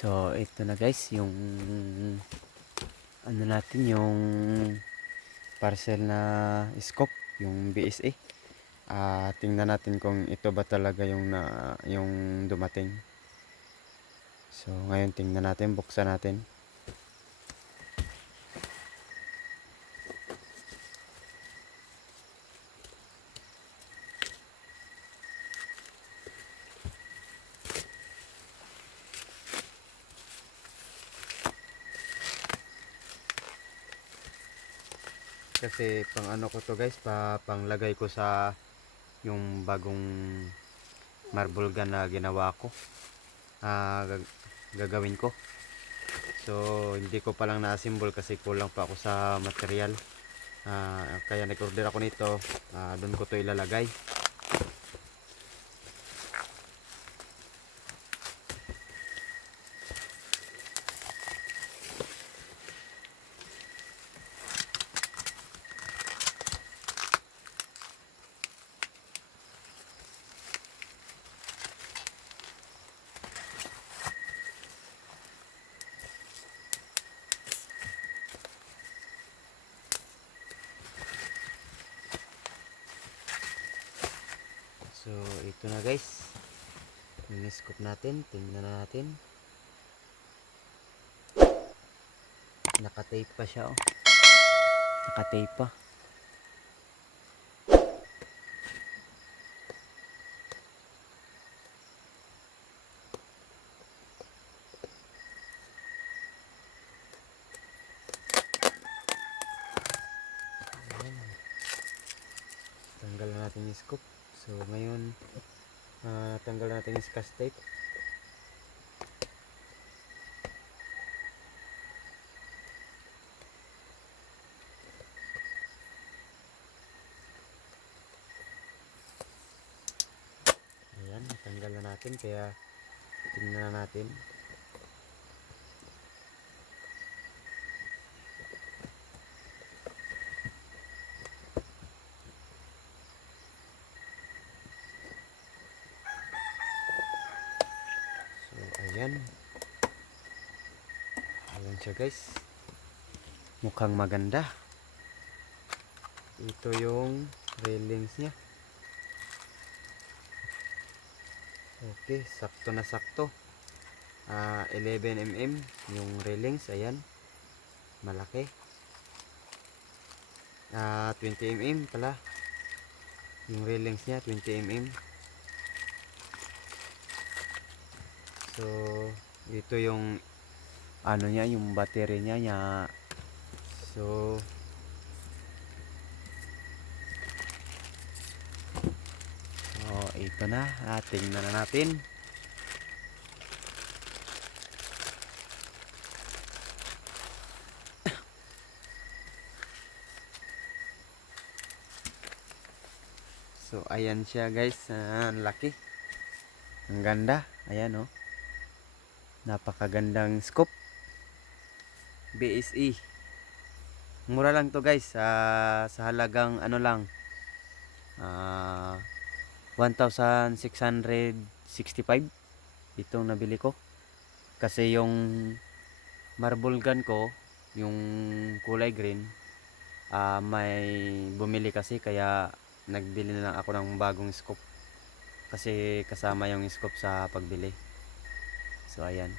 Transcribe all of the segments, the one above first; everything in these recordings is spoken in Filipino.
So, ito na guys, yung ano natin, yung parcel na scope, yung BSA. Tingnan natin kung ito ba talaga yung dumating. So, ngayon tingnan natin, buksan natin. Kasi pang ano ko to guys, panglagay ko sa yung bagong marble gun na ginawa ko. Gagawin ko. So hindi ko pa lang na-assemble kasi kulang pa ako sa material. Kaya nag-order ako nito. Doon ko to ilalagay. So ito na guys, yung scope natin, tingnan na natin. Naka-tape pa siya, oh. Naka-tape pa. Ayan. Tanggal na natin yung scope. So ngayon tanggal natin yung scotch tape. Ayan, tanggal na natin, kaya tingnan na natin. So ayan, ayan siya guys, mukhang maganda. Ito yung railings nya. Okay, sakto na sakto. 11 mm yung railings, ayan, malaki. 20 mm pala yung railings nya, 20 mm. So ito yung ano nya, yung battery nya. So ito na, tingnan na natin. So ayan siya guys, ang laki, ang ganda, ayan, oh, napakagandang scope BSE. Mura lang to guys, sa halagang ano lang, 1,665 itong nabili ko. Kasi yung marble gun ko, yung kulay green, may bumili kasi, kaya nagbili na lang ako ng bagong scope. Kasi kasama yung scope sa pagbili. So ayan,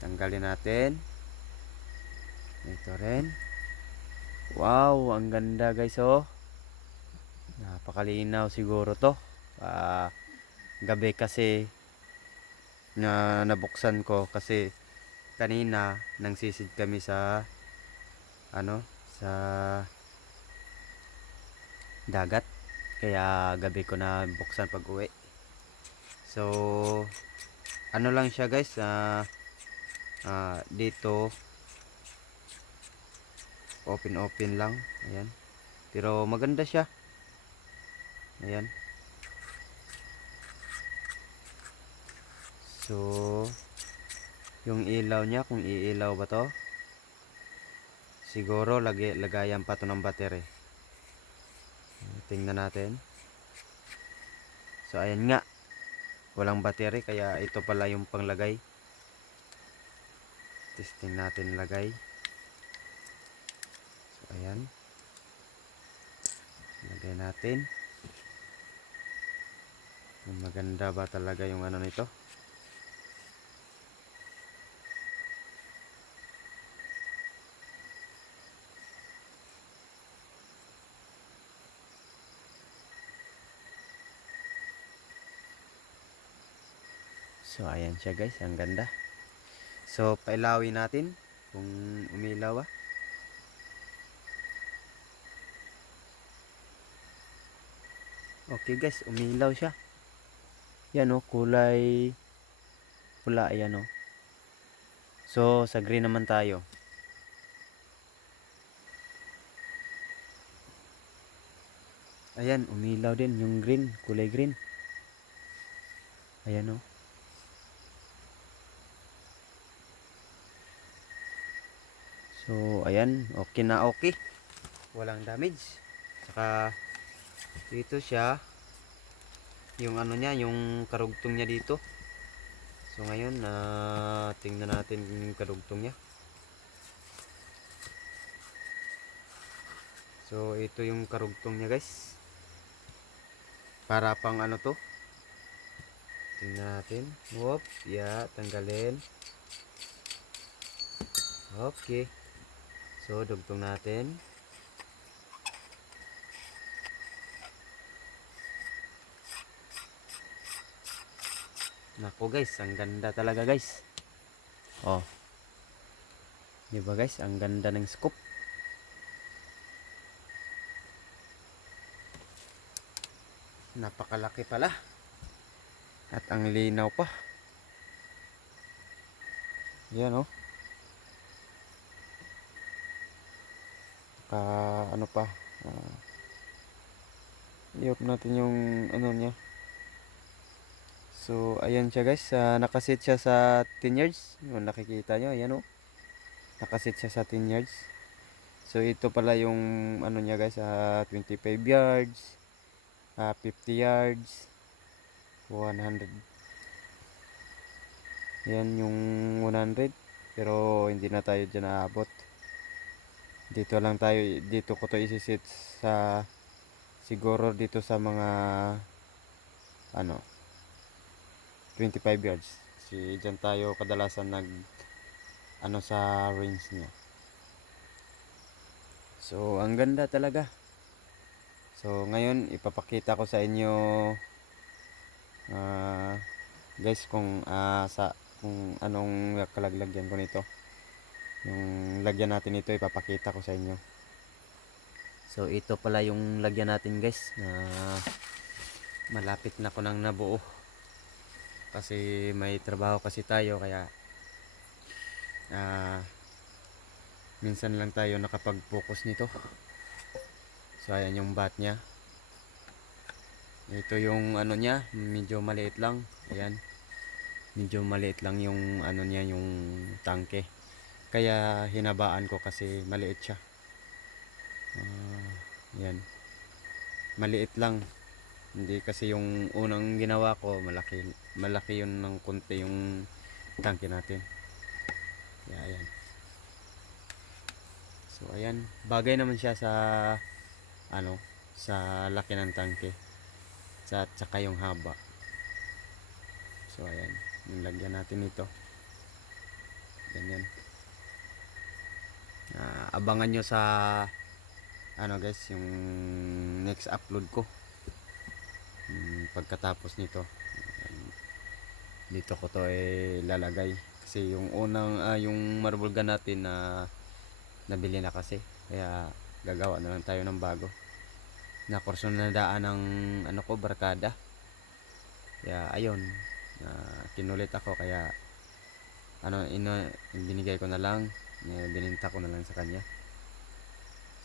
tanggalin natin. Ito rin. Wow, ang ganda guys, oh. Napakalinaw siguro to. Gabi kasi na nabuksan ko, kasi kanina nang sisid kami sa ano, sa dagat, kaya gabi ko na buksan pag uwi. So ano lang siya guys, dito open lang, ayan, pero maganda siya, ayan. So yung ilaw niya, kung iilaw ba to, siguro lagayan pa to ng battery. Tingnan natin. So ayan nga, walang battery, kaya ito pala yung panglagay. Testing natin lagay. So ayan, lagay natin kung maganda ba talaga yung ano nito. So ayan siya guys, ang ganda. So pailawin natin kung umilaw. Okay guys, umilaw siya. Yan o, kulay pula, ayan o. So sa green naman tayo. Ayan, umilaw din yung green, kulay green. Ayan o. So ayan, okay na okay. Walang damage. Saka dito siya, yung ano niya, yung karugtong niya dito. So ngayon, tingnan natin yung karugtong niya. So ito yung karugtong niya guys. Para pang ano to. Tingnan natin. Whoop, yeah, tanggalin. Okay. So dugtong natin. Nako guys, ang ganda talaga guys. Oh. 'Di ba guys, ang ganda ng scoop. Napakalaki pala. At ang linaw pa. Yan oh. Ano pa. I-off natin yung ano niya. So ayan siya guys, nakasit siya sa 10 yards. Yung nakikita nyo, ayan oh. Nakasit siya sa 10 yards. So ito pala yung ano niya guys, 25 yards, 50 yards, 100. Yan yung 100, pero hindi na tayo dyan naabot. Dito lang tayo, dito ko to isisit sa, siguro dito sa mga ano 25 yards. Kasi dyan tayo kadalasan nag ano sa range niya. So ang ganda talaga. So ngayon ipapakita ko sa inyo guys kung kung anong kalaglagyan ko nito. Yung lagyan natin ito ipapakita ko sa inyo. So ito pala yung lagyan natin guys, malapit na ko nang nabuo. Kasi may trabaho kasi tayo, kaya minsan lang tayo nakapag-focus nito. So ayan yung bat niya. Ito yung ano niya, medyo maliit lang. Ayan. Medyo maliit lang yung ano niya, yung tangke. Kaya hinabaan ko kasi maliit siya. Ayan. Maliit lang. Hindi kasi yung unang ginawa ko, malaki yun ng konti yung tangke natin. Kaya ayan. So ayan, bagay naman siya sa ano, sa laki ng tangke. At saka yung haba. So ayan, nilagyan natin ito. Ganyan. Abangan nyo sa ano guys, yung next upload ko. Pagkatapos nito, dito ko to lalagay. Kasi yung unang yung marble gun natin na nabili na kasi. Kaya gagawa na lang tayo ng bago. Nakurso na daan ng ano ko, barkada. Kaya ayun, kinulit ako, kaya ano, binigay ko na lang, bininta ko na lang sa kanya.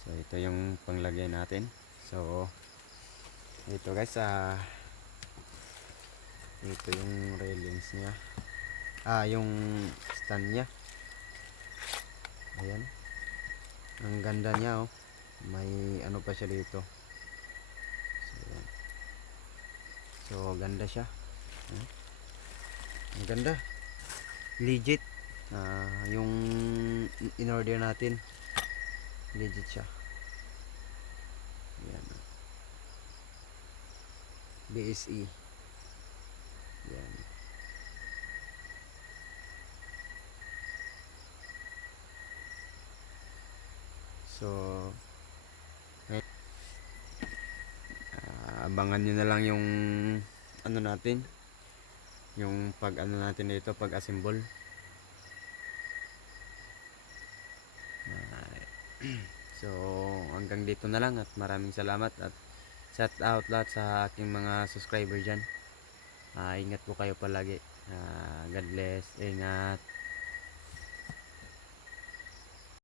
So ito yung panglagay natin. So ito guys, ito yung railings niya, yung stand niya. Ayan, ang ganda niya oh. May ano pa siya dito. So, ayan. So ganda siya. Maganda. Legit. Yung in-order natin. Legit siya. Yan. BSE. Yan. So, abangan nyo na lang yung ano natin. Yung pag ano natin dito, pag assemble. So, hanggang dito na lang at maraming salamat at shout out lahat sa aking mga subscriber dyan. Ingat po kayo palagi. God bless. Ingat.